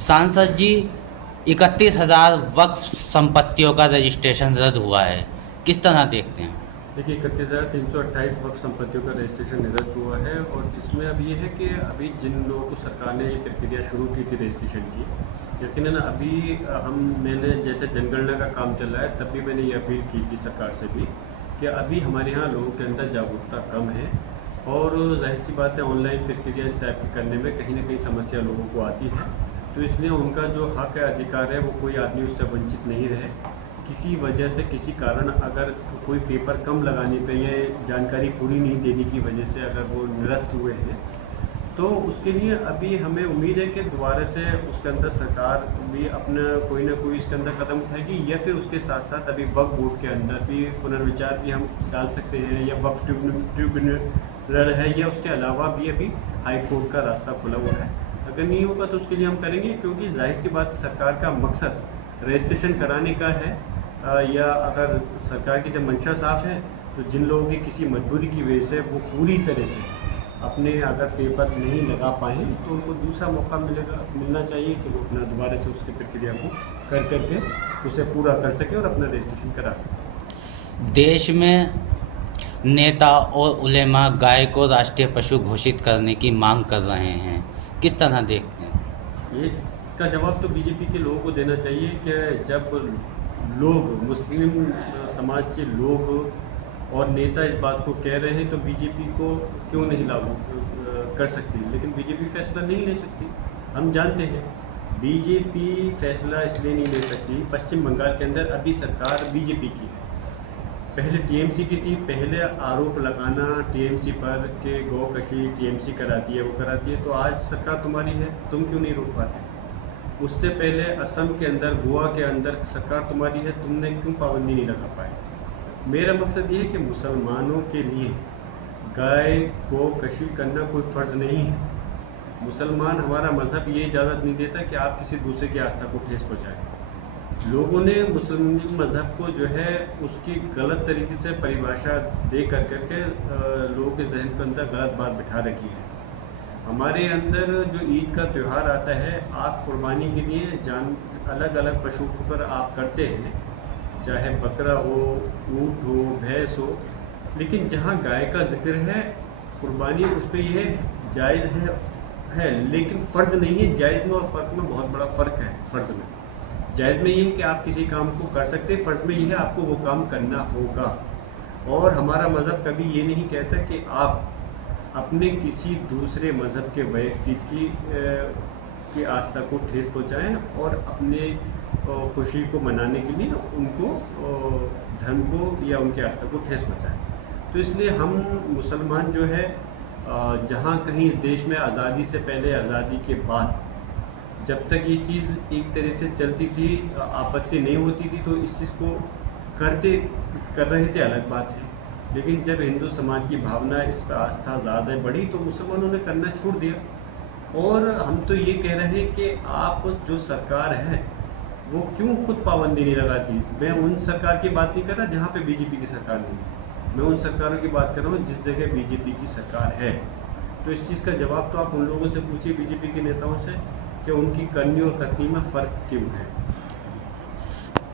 सांसद जी, 31,000 वक्फ संपत्तियों का रजिस्ट्रेशन रद्द हुआ है, किस तरह देखते हैं? देखिए 31,328 वक्फ संपत्तियों का रजिस्ट्रेशन निरस्त हुआ है और इसमें अब ये है कि अभी जिन लोगों को सरकार ने ये प्रक्रिया शुरू की थी रजिस्ट्रेशन की, यकीनन अभी मैंने जैसे जनगणना का काम चल रहा है तब भी मैंने ये अपील की थी सरकार से भी कि अभी हमारे यहाँ लोगों के अंदर जागरूकता कम है और जाहिर सी बात है ऑनलाइन प्रक्रिया इस टाइप की करने में कहीं ना कहीं समस्या लोगों को आती है। तो इसलिए उनका जो हक है, अधिकार है, वो कोई आदमी उससे वंचित नहीं रहे। किसी वजह से किसी कारण अगर कोई पेपर कम लगाने पे या जानकारी पूरी नहीं देने की वजह से अगर वो निरस्त हुए हैं तो उसके लिए अभी हमें उम्मीद है कि दोबारा से उसके अंदर सरकार भी अपना कोई ना कोई इसके अंदर कदम उठाएगी या फिर उसके साथ साथ अभी वक्फ बोर्ड के अंदर भी पुनर्विचार भी हम डाल सकते हैं या वक्फ ट्रिब्यूनल है या उसके अलावा भी अभी हाई कोर्ट का रास्ता खुला हुआ है। अगर नहीं होगा तो उसके लिए हम करेंगे, क्योंकि जाहिर सी बात सरकार का मकसद रजिस्ट्रेशन कराने का है या अगर सरकार की जब मंशा साफ है तो जिन लोगों की किसी मजबूरी की वजह से वो पूरी तरह से अपने अगर पेपर नहीं लगा पाए तो उनको दूसरा मौका मिलना चाहिए कि वो अपना दोबारा से उसकी प्रक्रिया को कर करके उसे पूरा कर सके और अपना रजिस्ट्रेशन करा सके। देश में नेता और उलेमा गाय को राष्ट्रीय पशु घोषित करने की मांग कर रहे हैं, किस तरह देखते हैं? ये इसका जवाब तो बीजेपी के लोगों को देना चाहिए कि जब लोग, मुस्लिम समाज के लोग और नेता इस बात को कह रहे हैं तो बीजेपी को क्यों नहीं लागू कर सकती, लेकिन बीजेपी फैसला नहीं ले सकती। हम जानते हैं बीजेपी फैसला इसलिए नहीं ले सकती, पश्चिम बंगाल के अंदर अभी सरकार बीजेपी की है, पहले टीएमसी की थी। पहले आरोप लगाना टीएमसी पर कि गौकशी टीएमसी कराती है, वो कराती है, तो आज सरकार तुम्हारी है, तुम क्यों नहीं रोक पाते? उससे पहले असम के अंदर, गोवा के अंदर सरकार तुम्हारी है, तुमने क्यों पाबंदी नहीं लगा पाए? मेरा मकसद ये है कि मुसलमानों के लिए गाय को कशी करना कोई फ़र्ज़ नहीं है। मुसलमान, हमारा मज़हब ये इजाज़त नहीं देता कि आप किसी दूसरे की आस्था को ठेस पहुँचाएं। लोगों ने मुस्लिम मज़हब को जो है उसकी गलत तरीके से परिभाषा दे कर करके लोगों के जहन के अंदर गलत बात बिठा रखी है। हमारे अंदर जो ईद का त्यौहार आता है, आप कुर्बानी के लिए अलग अलग पशु पर आप करते हैं, चाहे बकरा हो, ऊँट हो, भैंस हो, लेकिन जहाँ गाय का जिक्र है कुर्बानी उस पर यह जायज़ है लेकिन फ़र्ज़ नहीं है। जायज़ में और फ़र्क में बहुत बड़ा फ़र्क है। फ़र्ज़ में, जायज़ में ये है कि आप किसी काम को कर सकते हैं, फ़र्ज़ में ये है आपको वो काम करना होगा। और हमारा मज़हब कभी ये नहीं कहता कि आप अपने किसी दूसरे मज़हब के व्यक्ति की आस्था को ठेस पहुँचाएँ और अपने खुशी को मनाने के लिए उनको धर्म को या उनकी आस्था को ठेस पहुँचाएँ। तो इसलिए हम मुसलमान जो है जहाँ कहीं इस देश में आज़ादी से पहले, आज़ादी के बाद, जब तक ये चीज़ एक तरह से चलती थी, आपत्ति नहीं होती थी, तो इस चीज़ को कर रहे थे, अलग बात है। लेकिन जब हिंदू समाज की भावना, इस पर आस्था ज़्यादा बढ़ी तो मुसलमानों ने करना छोड़ दिया। और हम तो ये कह रहे हैं कि आप जो सरकार है वो क्यों खुद पाबंदी नहीं लगाती। मैं उन सरकार की बात नहीं कर रहा जहाँ पे बीजेपी की सरकार नहीं है, मैं उन सरकारों की बात कर रहा हूँ जिस जगह बीजेपी की सरकार है। तो इस चीज़ का जवाब तो आप उन लोगों से पूछिए, बीजेपी के नेताओं से, कि उनकी करनी और कथनी में फ़र्क क्यों है।